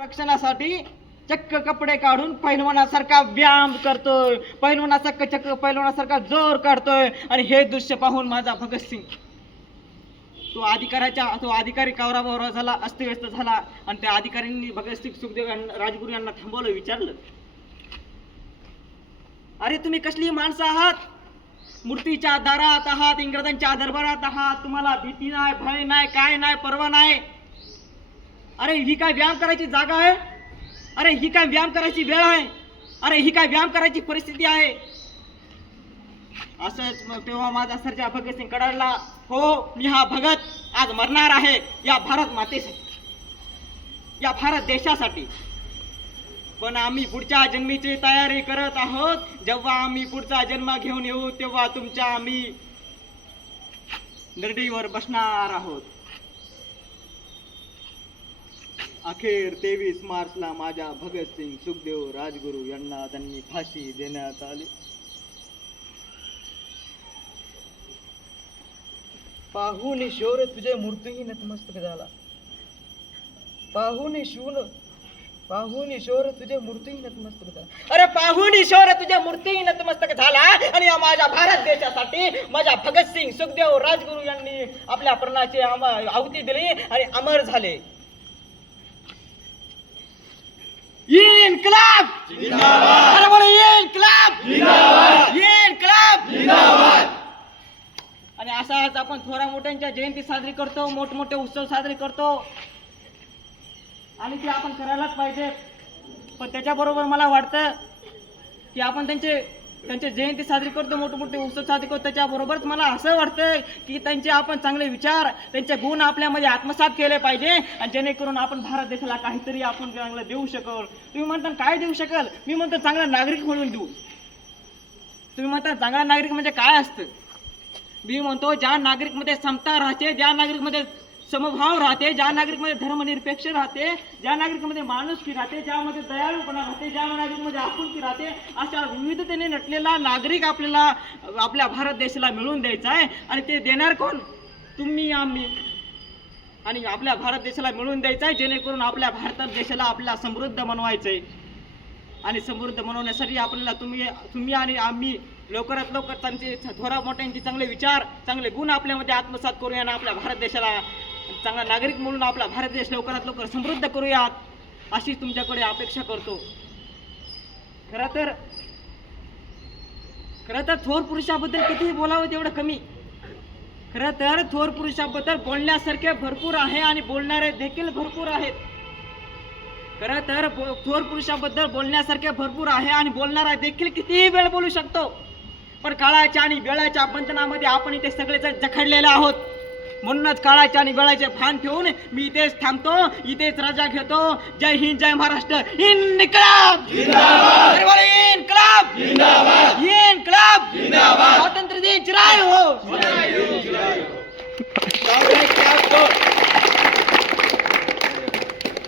रक्षणासाठी चक्क कपडे काढून पैलवानासारखा व्यायाम करतोय, पैलवानासारखा जोर काढतोय. आणि हे दृश्य पाहून माझा भगतसिंग तो अधिकारी कावराबावरा झाला, अस्तव्यस्त झाला. आणि त्या अधिकाऱ्यांनी भगतसिंग सुखदेव राजगुरू यांना थांबवलं, विचारलं, अरे तुम्ही कसली माणसं आहात? मूर्तीच्या दारात आहात, इंग्रजांच्या दरबारात आहात, तुम्हाला भीती नाही, भय नाही, काय नाही, परवा नाही. अरे ही काय व्यायाम करायची जागा आहे? अरे ही काय व्यायाम करायची वेळ आहे? अरे ही काय व्यायाम करायची परिस्थिती आहे? असंच तेव्हा माझा सर्जा भगतसिंग कडाडला, हो मी हा भगत आज मरणार आहे या भारत मातेसाठी, या भारत देशासाठी. पण आम्ही पुढच्या जन्मीची तयारी करत आहोत. जेव्हा आम्ही पुढचा जन्म घेऊन येऊ तेव्हा तुमच्या आम्ही नरडीवर बसणार आहोत. अखेर 23 मार्चला माझ्या भगतसिंग सुखदेव राजगुरू यांना त्यांनी फाशी देण्यात आली. पाहून शौर्य तुझे मूर्तीही नतमस्तक झाला, पाहून शौर्य तुझे मूर्तीही नतमस्तक झाला. अरे पाहून शौर्य तुझे मूर्तीही नतमस्तक झाला. आणि माझ्या भारत देशासाठी माझ्या भगतसिंग सुखदेव राजगुरू यांनी आपल्या प्राणाची आहुती दिली आणि अमर झाले. इन्कलाब जिंदाबाद! अरे बोलो इन्कलाब जिंदाबाद! इन्कलाब जिंदाबाद! आणि असाच आपण थोड्या मोठ्यांच्या जयंती साजरी करतो, मोठमोठे उत्सव साजरे करतो आणि ते आपण करायलाच पाहिजे. पण त्याच्याबरोबर मला वाटतं की आपण त्यांचे जयंती साजरी करतो, मोठमोठे उत्सव साजरे करतो, त्याच्याबरोबरच मला असं वाटतं की त्यांचे आपण चांगले विचार, त्यांचे गुण आपल्यामध्ये आत्मसात केले पाहिजे. आणि जेणेकरून आपण भारत देशाला काहीतरी आपण चांगलं देऊ शकल. तुम्ही म्हणता काय देऊ शकल? मी म्हणतो चांगला नागरिक म्हणून देऊ. तुम्ही म्हणता चांगला नागरिक म्हणजे काय असतं? मी म्हणतो ज्या नागरिकमध्ये समता राहते, ज्या नागरिकमध्ये समभाव राहते, ज्या नागरिकमध्ये धर्मनिरपेक्ष राहते, ज्या नागरिकमध्ये माणुसकी राहते, ज्यामध्ये दयाळूपणा राहते, ज्या नागरिकमध्ये आपुलकी राहते, अशा विविधतेने नटलेला नागरिक आपल्याला आपल्या भारत देशाला मिळवून द्यायचा आहे. आणि ते देणार कोण? तुम्ही आम्ही. आणि आपल्या भारत देशाला मिळवून द्यायचं आहे जेणेकरून आपल्या भारत देशाला आपल्याला समृद्ध बनवायचं आहे. आणि समृद्ध बनवण्यासाठी आपल्याला तुम्ही आणि आम्ही लवकरात लवकर त्यांचे थोरा मोठ्यांचे चांगले विचार, चांगले गुण आपल्यामध्ये आत्मसात करूया आणि आपल्या भारत देशाला चांगला नागरिक म्हणून आपला भारत देश लवकरात लवकर समृद्ध करूयात, अशी तुमच्याकडे अपेक्षा करतो. खरं तर थोर पुरुषाबद्दल कितीही बोलावं तेवढं कमी. खरं तर थोर पुरुषाबद्दल बोलण्यासारखे भरपूर आहे आणि बोलणारे देखील भरपूर आहेत. खरं तर थोर पुरुषाबद्दल बोलण्यासारखे भरपूर आहे आणि बोलणारा देखील कितीही वेळ बोलू शकतो. पण काळाच्या आणि वेळाच्या बंधनामध्ये आपण इथे सगळेजण जखडलेले आहोत. म्हणूनच काळाचे आणि वेळाचे भान ठेवून मी इथेच थांबतो, इथेच रजा घेतो. जय हिंद, जय महाराष्ट्र. इन्कलाब जिंदाबाद! इन्कलाब जिंदाबाद! इन्कलाब जिंदाबाद! स्वातंत्र्य दिन चिराय हो.